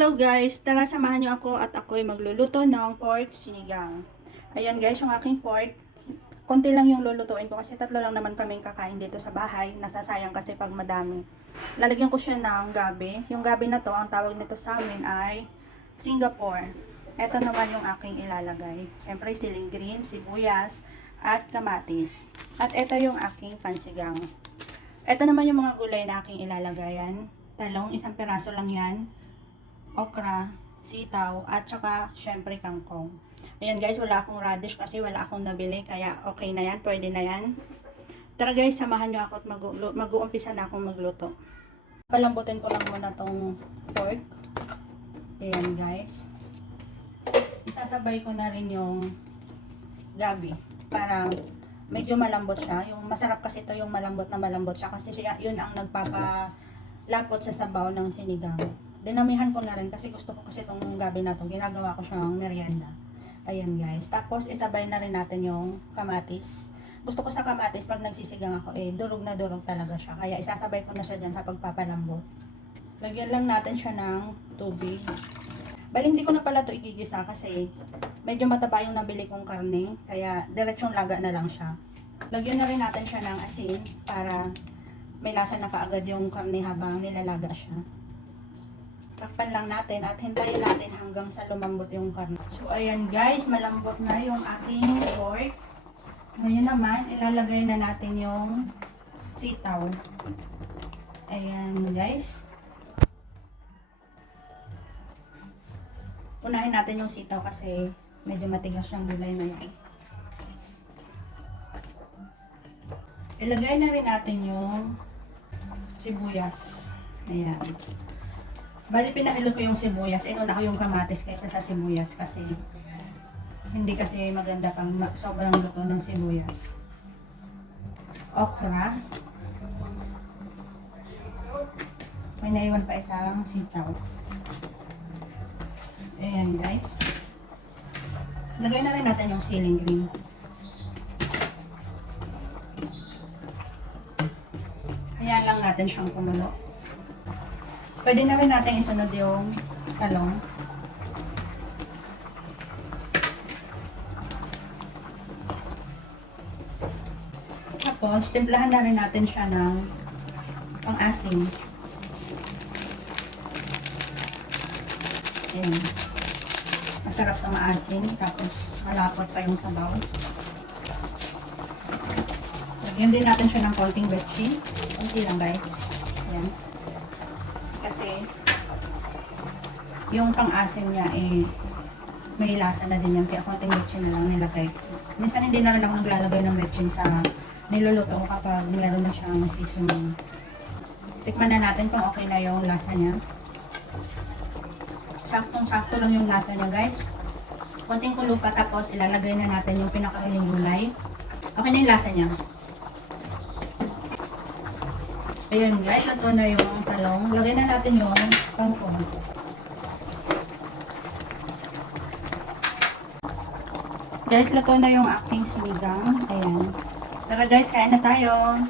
Hello guys, tara samahan niyo ako at ako'y magluluto ng pork sinigang. Ayan guys, yung aking pork, konti lang yung lulutuin ko kasi tatlo lang naman kaming kakain dito sa bahay. Nasasayang kasi pag madami. Lalagyan ko siya ng gabi. Yung gabi na to, ang tawag nito sa amin ay Singapore. Ito naman yung aking ilalagay. Siyempre siling green, sibuyas, at kamatis. At ito yung aking pansigang. Ito naman yung mga gulay na aking ilalagayan. Talong, isang piraso lang yan. Okra, sitaw, at saka syempre kangkong. Ayan guys, wala akong radish kasi wala akong nabili, kaya okay na yan, pwede na yan. Tara guys, samahan nyo ako at mag-uumpisa na akong magluto. Palambutin ko lang muna tong pork. Ayan guys. Isasabay ko na rin yung gabi para medyo malambot siya. Yung masarap kasi ito yung malambot siya kasi siya, yun ang nagpapalapot sa sabaw ng sinigang. Dinamihan ko na rin kasi gusto ko kasi itong gabi na to, ginagawa ko siyang merienda. Ayan guys. Tapos isabay na rin natin yung kamatis. Gusto ko sa kamatis pag nagsisigang ako durog na durog talaga siya. Kaya isasabay ko na siya dyan sa pagpapalambot. Lagyan lang natin siya ng tubig. Bali hindi ko na pala to igigisa kasi medyo mataba yung nabili kong karne. Kaya diretsong laga na lang siya. Lagyan na rin natin siya ng asin para may lasa na kaagad yung karne habang nilalaga siya. Takpan lang natin at hintayin natin hanggang sa lumambot yung karne. So ayan guys, malambot na yung ating pork. Ngayon naman, ilalagay na natin yung sitaw. Ayan guys. Unahin natin yung sitaw kasi medyo matigas yung gulay na yan. Ilagay na rin natin yung sibuyas. Ayan. Bali, pinahilo ko yung sibuyas. Inuna ko yung kamatis kaysa sa sibuyas kasi hindi kasi maganda pang sobrang luto ng sibuyas. Okra. May naiwan pa isang sitaw. Ayan guys. Lagay na rin natin yung siling green. Ayan lang natin siyang kumulo. Pwede na rin natin isunod yung talong. Tapos, timplahan na rin natin siya ng pang-asim. Ayan. Masarap sa maasim. Tapos, malapot pa yung sabaw. Lagyan din natin siya ng konting betchin. Konti lang guys. Ayan. Kasi yung pang-asim niya may lasa na din yan, kaya konting betchin na lang nilagay. Minsan hindi na rin ako naglalagay ng betchin sa niluluto ko kapag meron na siyang seasoning. Tikman na natin kung okay na yung lasa niya. Saktong-sakto lang yung lasa niya guys. Konting kulo pa, tapos ilalagay na natin yung pinakahuling gulay. Okay na yung lasa niya. Ayan guys, luto na yung talong. Lagay na natin yung kangkong. Guys, luto na yung aking sinigang. Ayan. Tara guys, kain na tayo.